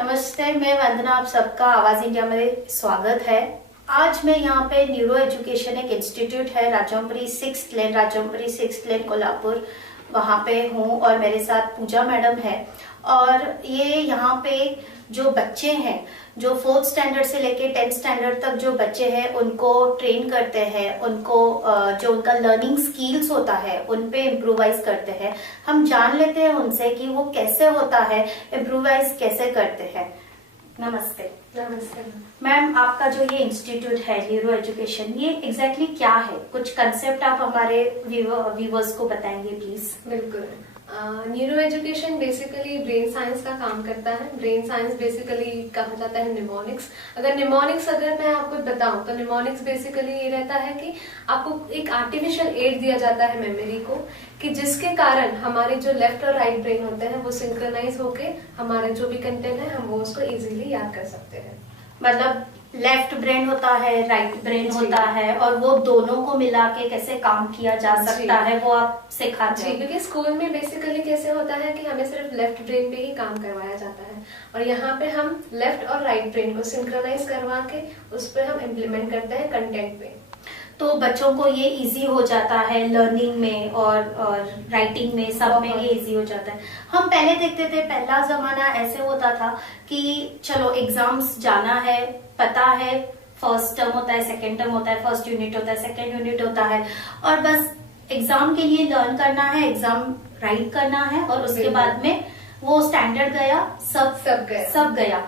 नमस्ते, मैं वंदना, आप सबका आवाज इंडिया में स्वागत है। आज मैं यहाँ पे न्यूरो एजुकेशन एक इंस्टीट्यूट है राजमपुरी 6th लेन कोल्हापुर, वहाँ पे हूँ और मेरे साथ पूजा मैडम है। और ये यहाँ पे जो बच्चे हैं, जो 4th स्टैंडर्ड से लेके 10th स्टैंडर्ड तक जो बच्चे हैं उनको ट्रेन करते हैं, उनको जो उनका लर्निंग स्किल्स होता है उन पे इम्प्रोवाइज करते हैं। हम जान लेते हैं उनसे कि वो कैसे होता है, इम्प्रोवाइज कैसे करते हैं। नमस्ते। नमस्ते मैम, आपका जो ये इंस्टीट्यूट है न्यूरो एजुकेशन, ये एग्जैक्टली क्या है? कुछ कंसेप्ट आप हमारे व्यूवर्स को बताएंगे प्लीज। बिल्कुल। Neuro education basically brain science का काम करता है। ब्रेन साइंस बेसिकली कहा जाता है निमोनिक्स। अगर मैं आपको बताऊं तो निमोनिक्स बेसिकली ये रहता है कि आपको एक आर्टिफिशियल एड दिया जाता है मेमोरी को, कि जिसके कारण हमारे जो लेफ्ट और राइट ब्रेन होते हैं वो सिंक्रोनाइज होके हमारा जो भी कंटेंट है हम वो उसको इजीली याद कर सकते हैं। मतलब लेफ्ट ब्रेन होता है, राइट ब्रेन होता है, और वो दोनों को मिला के कैसे काम किया जा सकता है वो आप सिखाते हैं। क्योंकि स्कूल में बेसिकली कैसे होता है कि हमें सिर्फ लेफ्ट ब्रेन पे ही काम करवाया जाता है, और यहाँ पे हम लेफ्ट और राइट ब्रेन को सिंक्रोनाइज करवा के उस पर हम इम्प्लीमेंट करते हैं कंटेंट पे। तो बच्चों को ये इजी हो जाता है लर्निंग में और राइटिंग में, सब में ये इजी हो जाता है। हम पहले देखते थे, पहला जमाना ऐसे होता था कि चलो एग्जाम्स जाना है, पता है फर्स्ट टर्म होता है, सेकेंड टर्म होता है, फर्स्ट यूनिट होता है, सेकेंड यूनिट होता है, और बस एग्जाम के लिए लर्न करना है, एग्जाम राइट करना है, और उसके बाद में वो स्टैंडर्ड गया, सब गया।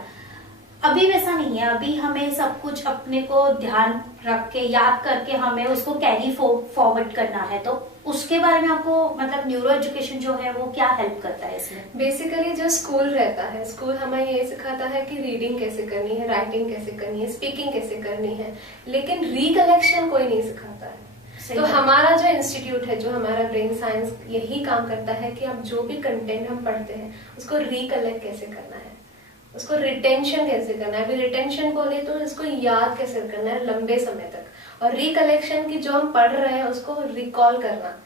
अभी वैसा नहीं है। अभी हमें सब कुछ अपने को ध्यान रख के, याद करके हमें उसको कैरी फॉरवर्ड करना है। तो उसके बारे में आपको मतलब न्यूरो एजुकेशन जो है वो क्या हेल्प करता है इसमें? बेसिकली जो स्कूल रहता है, स्कूल हमें ये सिखाता है कि रीडिंग कैसे करनी है, राइटिंग कैसे करनी है, स्पीकिंग कैसे करनी है, लेकिन रिकलेक्शन कोई नहीं सिखाता है। तो हमारा जो इंस्टीट्यूट है, जो हमारा ब्रेन साइंस, यही काम करता है कि अब जो भी कंटेंट हम पढ़ते हैं उसको रिकलेक्ट कैसे करना है, उसको रिटेंशन कैसे करना है। अभी रिटेंशन बोले तो इसको याद कैसे करना है लंबे समय तक, और रिकलेक्शन की जो हम पढ़ रहे हैं उसको रिकॉल करना,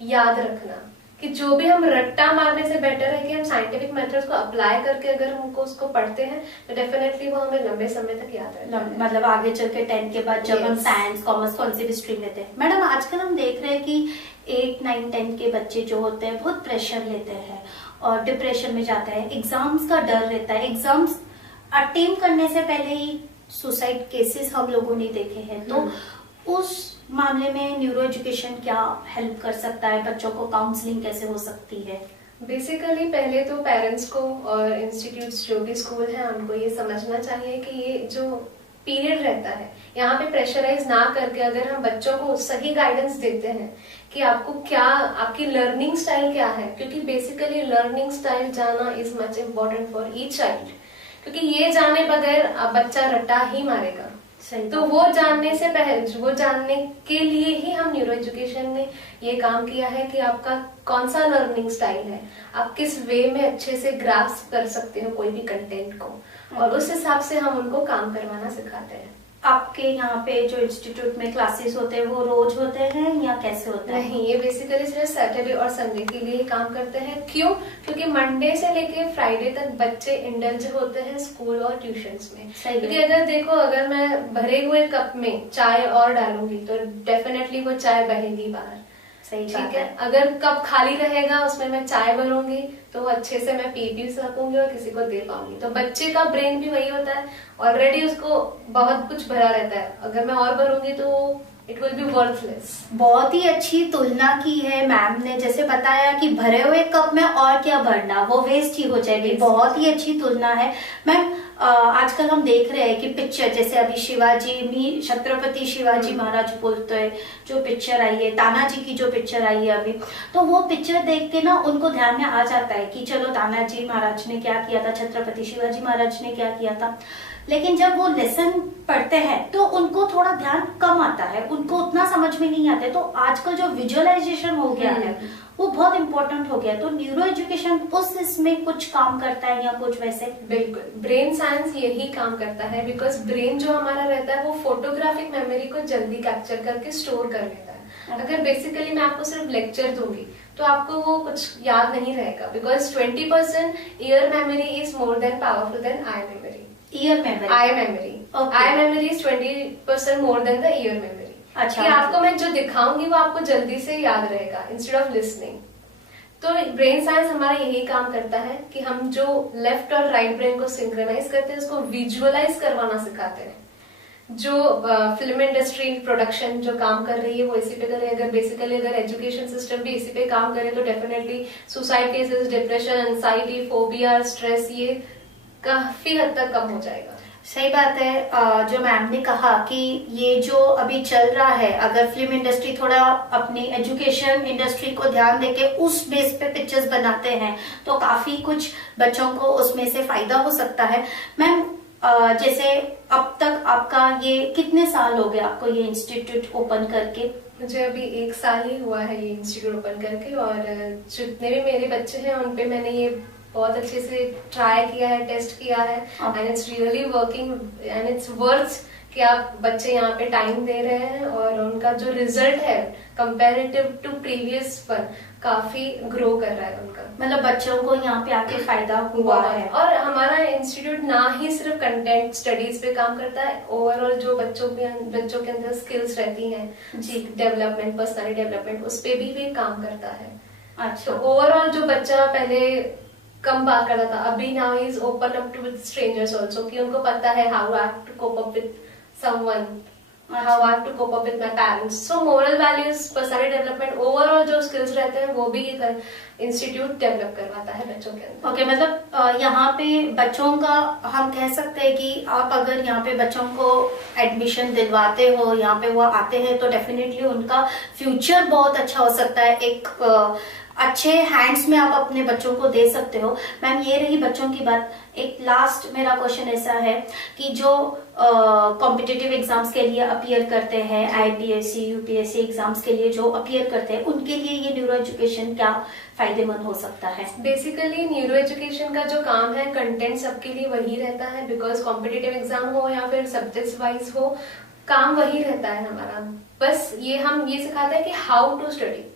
याद रखना, कि जो भी हम रट्टा मारने से बेटर है कि हम साइंटिफिक मेथड्स को अप्लाई करके अगर हमको उसको पढ़ते हैं तो डेफिनेटली वो हमें लंबे समय तक याद रहता है। मतलब आगे चल के 10th के बाद जब हम साइंस, कॉमर्स, कौन सी भी स्ट्रीम लेते हैं। मैडम, आजकल हम देख रहे हैं कि 8, 9, 10 के बच्चे जो होते हैं बहुत प्रेशर लेते हैं और डिप्रेशन में जाते हैं। एग्जाम्स का डर रहता है, एग्जाम्स अटेम्प्ट करने से पहले ही सुसाइड केसेस हम लोगों ने देखे हैं। तो उस मामले में न्यूरो एजुकेशन क्या हेल्प कर सकता है? बच्चों को काउंसलिंग कैसे हो सकती है? बेसिकली पहले तो पेरेंट्स को और इंस्टीट्यूट्स जो भी स्कूल हैं उनको ये समझना चाहिए कि ये जो पीरियड रहता है यहाँ पे प्रेशराइज ना करके अगर हम बच्चों को सही गाइडेंस देते हैं कि आपको क्या, आपकी लर्निंग स्टाइल क्या है, क्योंकि बेसिकली लर्निंग स्टाइल जाना is much important for each child, क्योंकि ये जाने बगैर बच्चा रट्टा ही मारेगा। तो वो जानने से पहले, वो जानने के लिए ही हम न्यूरो एजुकेशन ने ये काम किया है कि आपका कौन सा लर्निंग स्टाइल है, आप किस वे में अच्छे से ग्रास्प कर सकते हो कोई भी कंटेंट को, और उस हिसाब से हम उनको काम करवाना सिखाते हैं। आपके यहाँ पे जो इंस्टीट्यूट में क्लासेस होते हैं वो रोज होते हैं या कैसे होते हैं? नहीं, ये बेसिकली सिर्फ सैटरडे और संडे के लिए काम करते हैं। क्यों? क्योंकि मंडे से लेके फ्राइडे तक बच्चे इंडल्ज होते हैं स्कूल और ट्यूशंस में। क्योंकि अगर देखो, अगर मैं भरे हुए कप में चाय और डालूंगी तो डेफिनेटली वो चाय बहेगी बाहर। सही ठीक है। अगर कप खाली रहेगा उसमें मैं चाय भरूंगी तो अच्छे से मैं पी भी सकूंगी और किसी को दे पाऊंगी। तो बच्चे का ब्रेन भी वही होता है, ऑलरेडी उसको बहुत कुछ भरा रहता है, अगर मैं और भरूंगी तो इट विल बी वर्थलेस। बहुत ही अच्छी तुलना की है मैम ने, जैसे बताया कि भरे हुए कप में और क्या भरना, वो वेस्ट ही हो जाएगी। बहुत ही अच्छी तुलना है मैम। आजकल हम देख रहे हैं कि पिक्चर, जैसे अभी शिवाजी, छत्रपति शिवाजी महाराज बोलते हैं, जो पिक्चर आई है, तानाजी की जो पिक्चर आई है अभी, तो वो पिक्चर देख के ना उनको ध्यान में आ जाता है कि चलो तानाजी महाराज ने क्या किया था, छत्रपति शिवाजी महाराज ने क्या किया था। लेकिन जब वो लेसन पढ़ते हैं तो उनको थोड़ा ध्यान कम आता है, उनको उतना समझ में नहीं आता है। तो आजकल जो विजुअलाइजेशन हो गया है वो बहुत इंपॉर्टेंट हो गया है। तो न्यूरो एजुकेशन उस इसमें कुछ काम करता है या कुछ वैसे? बिल्कुल, ब्रेन साइंस यही काम करता है, बिकॉज ब्रेन जो हमारा रहता है वो फोटोग्राफिक मेमोरी को जल्दी कैप्चर करके स्टोर कर लेता है। अगर बेसिकली मैं आपको सिर्फ लेक्चर दूंगी तो आपको वो कुछ याद नहीं रहेगा, because 20% ear memory is more than powerful than eye memory. Ear memory, eye memory, eye memory is 20% more than the ear memory. अच्छा, कि आपको मैं जो दिखाऊंगी वो आपको जल्दी से याद रहेगा इंस्टेड ऑफ लिसनिंग. तो ब्रेन साइंस हमारा यही काम करता है कि हम जो लेफ्ट और राइट ब्रेन को सिंक्रोनाइज करते हैं उसको विजुअलाइज करवाना सिखाते हैं. जो फिल्म इंडस्ट्री प्रोडक्शन जो काम कर रही है वो इसी पे करे. अगर बेसिकली अगर एजुकेशन सिस्टम भी इसी पे काम करे तो definitely suicide cases, depression, anxiety, phobia, stress ये काफी हद तक कम हो जाएगा. सही बात है. जो मैम ने कहा कि ये जो अभी चल रहा है, अगर फिल्म इंडस्ट्री थोड़ा अपनी एजुकेशन इंडस्ट्री को ध्यान देके उस बेस पे पिक्चर्स बनाते हैं तो काफी कुछ बच्चों को उसमें से फायदा हो सकता है. मैम जैसे अब तक आपका ये कितने साल हो गए आपको ये इंस्टीट्यूट ओपन करके? मुझे अभी 1 साल ही हुआ है ये इंस्टीट्यूट ओपन करके, और जितने भी मेरे बच्चे हैं उन पे मैंने ये बहुत अच्छे से ट्राई किया है, टेस्ट किया है, and it's really working and it's worth कि आप बच्चे यहाँ पे टाइम दे रहे हैं और उनका जो रिजल्ट है कंपैरेटिव टू प्रीवियस वन काफी ग्रो कर रहा है उनका. मतलब बच्चों को यहाँ पे आके फायदा हुआ है. और हमारा इंस्टीट्यूट ना ही सिर्फ कंटेंट स्टडीज पे काम करता है, ओवरऑल जो बच्चों के अंदर स्किल्स रहती हैं जी, डेवलपमेंट, पर्सनालिटी डेवलपमेंट, उस पे भी काम करता है. अच्छा. तो ओवरऑल जो बच्चा पहले कम बात करता था, अभी now is open up to with strangers also, कि उनको पता है how I to cope up with someone, how I to cope up with my parents. So moral values, personality development, overall जो स्किल्स रहते हैं वो भी इंस्टीट्यूट डेवलप करवाता है बच्चों के अंदर. ओके, मतलब यहाँ पे बच्चों का हम कह सकते हैं कि आप अगर यहाँ पे बच्चों को एडमिशन दिलवाते हो, यहाँ पे वो आते हैं तो डेफिनेटली उनका फ्यूचर बहुत अच्छा हो सकता है. एक अच्छे हैंड्स में आप अपने बच्चों को दे सकते हो. मैम ये रही बच्चों की बात. एक लास्ट मेरा क्वेश्चन ऐसा है कि जो कॉम्पिटिटिव एग्जाम्स के लिए अपीयर करते हैं, आईपीएससी, यूपीएससी एग्जाम्स के लिए जो अपीयर करते हैं, उनके लिए ये न्यूरो एजुकेशन क्या फायदेमंद हो सकता है? बेसिकली न्यूरो एजुकेशन का जो काम है, कंटेंट सबके लिए वही रहता है, बिकॉज कॉम्पिटिटिव एग्जाम हो या फिर सब्जेक्ट वाइज हो, काम वही रहता है हमारा. बस हम ये सिखाते हैं कि हाउ टू स्टडी.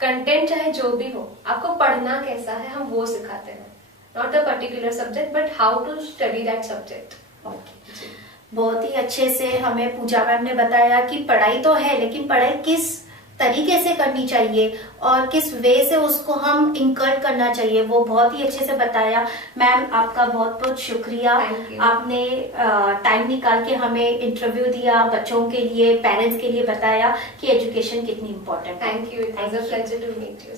कंटेंट चाहे जो भी हो, आपको पढ़ना कैसा है हम वो सिखाते हैं. Not a particular subject but how to study that subject. बहुत ही अच्छे से हमें पूजा मैम ने बताया कि पढ़ाई तो है लेकिन पढ़ाई किस तरीके से करनी चाहिए और किस वे से उसको हम इंकर्ट करना चाहिए, वो बहुत ही अच्छे से बताया. मैम आपका बहुत बहुत शुक्रिया. आपने टाइम निकाल के हमें इंटरव्यू दिया, बच्चों के लिए, पेरेंट्स के लिए बताया कि एजुकेशन कितनी इम्पोर्टेंट है. Thank you. It was a pleasure to meet you.